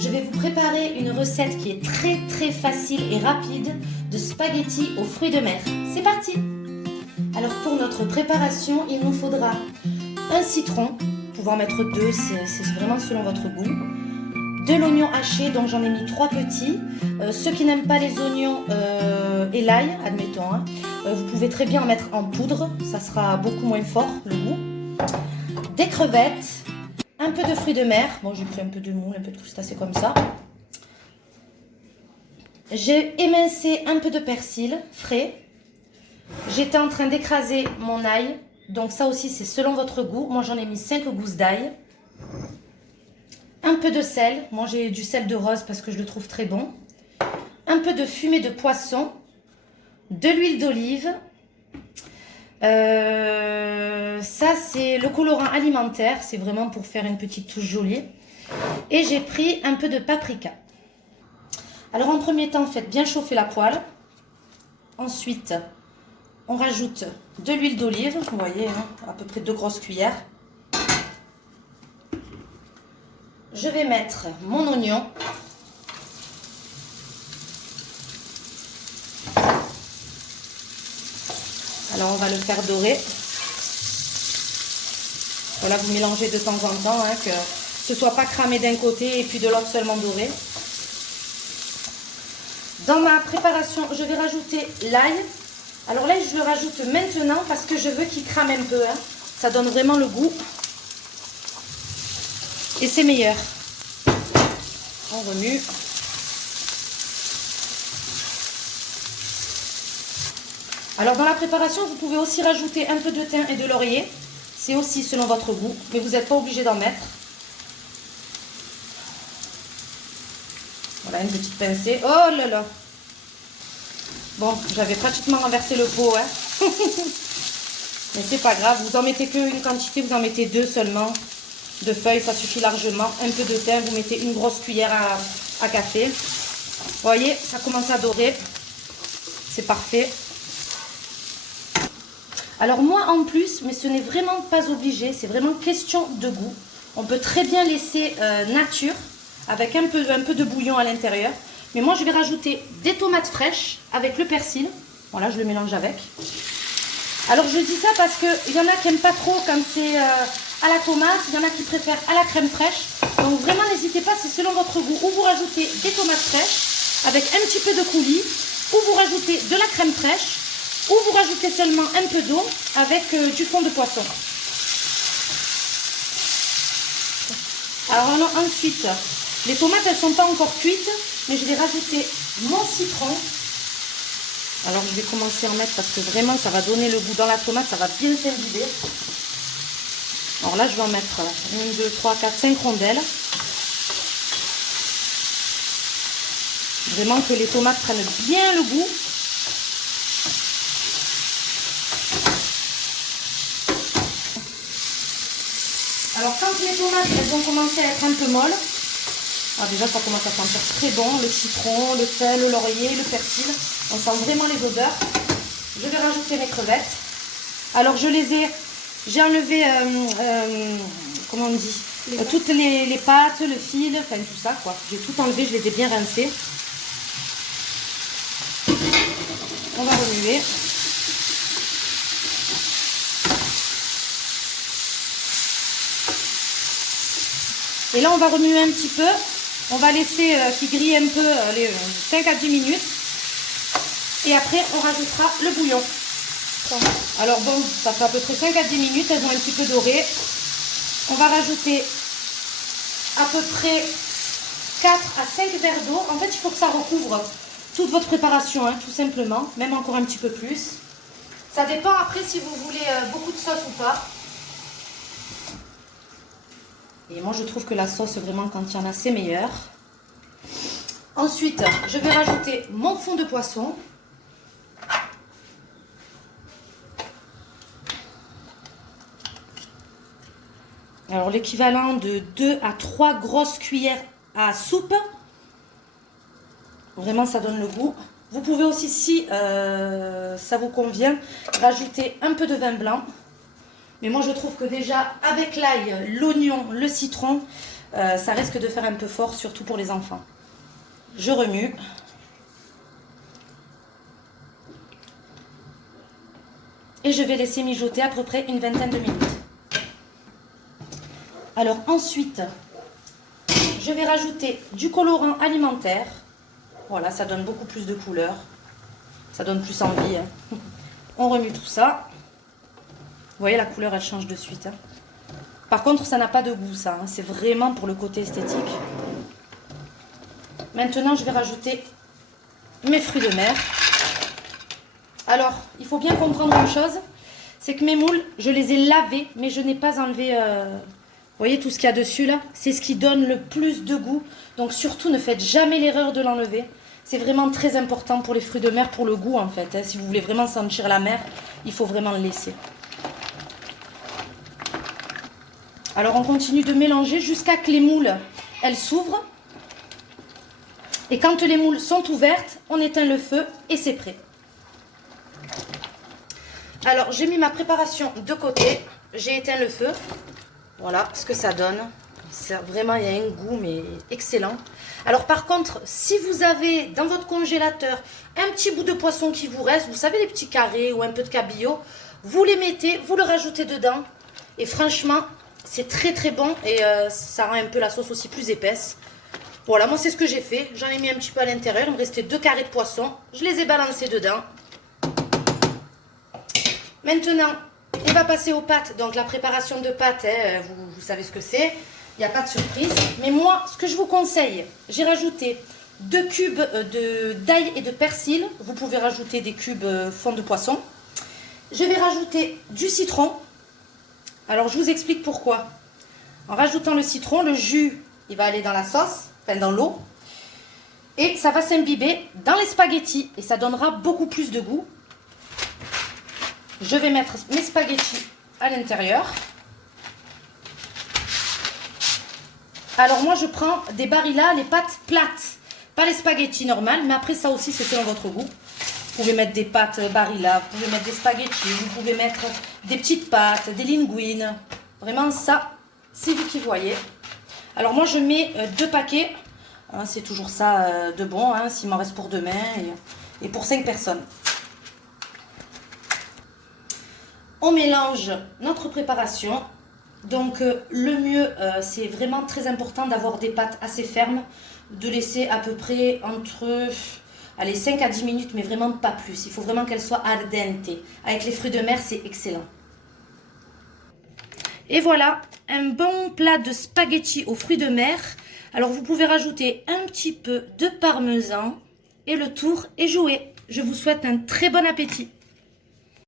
je vais vous préparer une recette qui est très facile et rapide de spaghettis aux fruits de mer. C'est parti! Alors pour notre préparation, il nous faudra un citron, pouvant mettre deux, c'est vraiment selon votre goût. De l'oignon haché, donc j'en ai mis 3 petits. Ceux qui n'aiment pas les oignons et l'ail, admettons, hein, vous pouvez très bien en mettre en poudre, ça sera beaucoup moins fort le goût. Des crevettes, un peu de fruits de mer, bon j'ai pris un peu de moule, un peu de crustacés comme ça. J'ai émincé un peu de persil frais. J'étais en train d'écraser mon ail, donc ça aussi c'est selon votre goût. Moi j'en ai mis 5 gousses d'ail. Un peu de sel, moi j'ai du sel de rose parce que je le trouve très bon. Un peu de fumée de poisson, de l'huile d'olive. Ça c'est le colorant alimentaire, c'est vraiment pour faire une petite touche jolie. Et j'ai pris un peu de paprika. Alors en premier temps, faites bien chauffer la poêle. Ensuite, on rajoute de l'huile d'olive, vous voyez, hein, à peu près 2 grosses cuillères. Je vais mettre mon oignon. Alors on va le faire dorer. Voilà, vous mélangez de temps en temps, hein, que ce ne soit pas cramé d'un côté et puis de l'autre seulement doré. Dans ma préparation, je vais rajouter l'ail. Alors l'ail, je le rajoute maintenant parce que je veux qu'il crame un peu. Hein. Ça donne vraiment le goût. Et c'est meilleur. On remue. Alors dans la préparation, vous pouvez aussi rajouter un peu de thym et de laurier. C'est aussi selon votre goût, mais vous n'êtes pas obligé d'en mettre. Voilà, une petite pincée. Oh là là! Bon, j'avais pratiquement renversé le pot, hein. Mais c'est pas grave, vous en mettez qu'une quantité, vous en mettez 2 seulement. De feuilles, ça suffit largement. Un peu de thym, vous mettez une grosse cuillère à café. Vous voyez, ça commence à dorer. C'est parfait. Alors moi en plus, mais ce n'est vraiment pas obligé, c'est vraiment question de goût. On peut très bien laisser nature avec un peu de bouillon à l'intérieur. Mais moi je vais rajouter des tomates fraîches avec le persil. Voilà, je le mélange avec. Alors je dis ça parce qu'il y en a qui n'aiment pas trop quand c'est à la tomate, il y en a qui préfèrent à la crème fraîche. Donc vraiment n'hésitez pas, c'est selon votre goût. Ou vous rajoutez des tomates fraîches avec un petit peu de coulis, ou vous rajoutez de la crème fraîche, ou vous rajoutez seulement un peu d'eau avec du fond de poisson. Alors ensuite, les tomates elles ne sont pas encore cuites, mais je vais rajouter mon citron. Alors je vais commencer à en mettre parce que vraiment ça va donner le goût dans la tomate, ça va bien s'imbiber. Alors là je vais en mettre 1, 2, 3, 4, 5 rondelles. Vraiment que les tomates prennent bien le goût. Alors quand les tomates elles vont commencer à être un peu molles, alors déjà ça commence à sentir très bon, le citron, le sel, le laurier, le persil, on sent vraiment les odeurs. Je vais rajouter mes crevettes. Alors j'ai enlevé, comment on dit, toutes les pâtes, le fil, enfin tout ça quoi. J'ai tout enlevé, je les ai bien rincées. On va remuer. Et là on va remuer un petit peu. On va laisser qu'il grille un peu les 5 à 10 minutes. Et après, on rajoutera le bouillon. Alors bon, ça fait à peu près 5 à 10 minutes. Elles ont un petit peu doré. On va rajouter à peu près 4 à 5 verres d'eau. En fait, il faut que ça recouvre toute votre préparation, hein, tout simplement. Même encore un petit peu plus. Ça dépend après si vous voulez beaucoup de sauce ou pas. Et moi, je trouve que la sauce, vraiment, quand il y en a, c'est meilleur. Ensuite, je vais rajouter mon fond de poisson. Alors, l'équivalent de 2 à 3 grosses cuillères à soupe. Vraiment, ça donne le goût. Vous pouvez aussi, si ça vous convient, rajouter un peu de vin blanc. Mais moi, je trouve que déjà, avec l'ail, l'oignon, le citron, ça risque de faire un peu fort, surtout pour les enfants. Je remue. Et je vais laisser mijoter à peu près une vingtaine de minutes. Alors ensuite, je vais rajouter du colorant alimentaire. Voilà, ça donne beaucoup plus de couleur. Ça donne plus envie. Hein. On remue tout ça. Vous voyez, la couleur, elle change de suite. Hein. Par contre, ça n'a pas de goût, ça. Hein. C'est vraiment pour le côté esthétique. Maintenant, je vais rajouter mes fruits de mer. Alors, il faut bien comprendre une chose. C'est que mes moules, je les ai lavés, mais je n'ai pas enlevé... Vous voyez tout ce qu'il y a dessus, là? C'est ce qui donne le plus de goût. Donc, surtout, ne faites jamais l'erreur de l'enlever. C'est vraiment très important pour les fruits de mer, pour le goût, en fait. Hein. Si vous voulez vraiment sentir la mer, il faut vraiment le laisser. Alors, on continue de mélanger jusqu'à que les moules, elles s'ouvrent. Et quand les moules sont ouvertes, on éteint le feu et c'est prêt. Alors, j'ai mis ma préparation de côté. J'ai éteint le feu. Voilà ce que ça donne. Vraiment, il y a un goût, mais excellent. Alors, par contre, si vous avez dans votre congélateur un petit bout de poisson qui vous reste, vous savez, les petits carrés ou un peu de cabillaud, vous les mettez, vous le rajoutez dedans. Et franchement, c'est très très bon et ça rend un peu la sauce aussi plus épaisse. Voilà, moi, c'est ce que j'ai fait. J'en ai mis un petit peu à l'intérieur. Il me restait 2 carrés de poisson. Je les ai balancés dedans. Maintenant, on va passer aux pâtes. Donc, la préparation de pâtes, hein, vous savez ce que c'est. Il n'y a pas de surprise. Mais moi, ce que je vous conseille, j'ai rajouté 2 cubes d'ail et de persil. Vous pouvez rajouter des cubes fond de poisson. Je vais rajouter du citron. Alors, je vous explique pourquoi. En rajoutant le citron, le jus, il va aller dans la sauce, enfin dans l'eau. Et ça va s'imbiber dans les spaghettis. Et ça donnera beaucoup plus de goût. Je vais mettre mes spaghettis à l'intérieur. Alors moi je prends des Barilla, les pâtes plates. Pas les spaghettis normales, mais après ça aussi c'est selon votre goût. Vous pouvez mettre des pâtes Barilla, vous pouvez mettre des spaghettis, vous pouvez mettre des petites pâtes, des linguines. Vraiment ça, c'est vous qui voyez. Alors moi je mets 2 paquets. Hein, c'est toujours ça de bon, hein, s'il m'en reste pour demain et pour 5 personnes. On mélange notre préparation. Donc le mieux, c'est vraiment très important d'avoir des pâtes assez fermes, de laisser à peu près entre allez, 5 à 10 minutes, mais vraiment pas plus. Il faut vraiment qu'elles soient al dente. Avec les fruits de mer, c'est excellent. Et voilà, un bon plat de spaghettis aux fruits de mer. Alors vous pouvez rajouter un petit peu de parmesan et le tour est joué. Je vous souhaite un très bon appétit.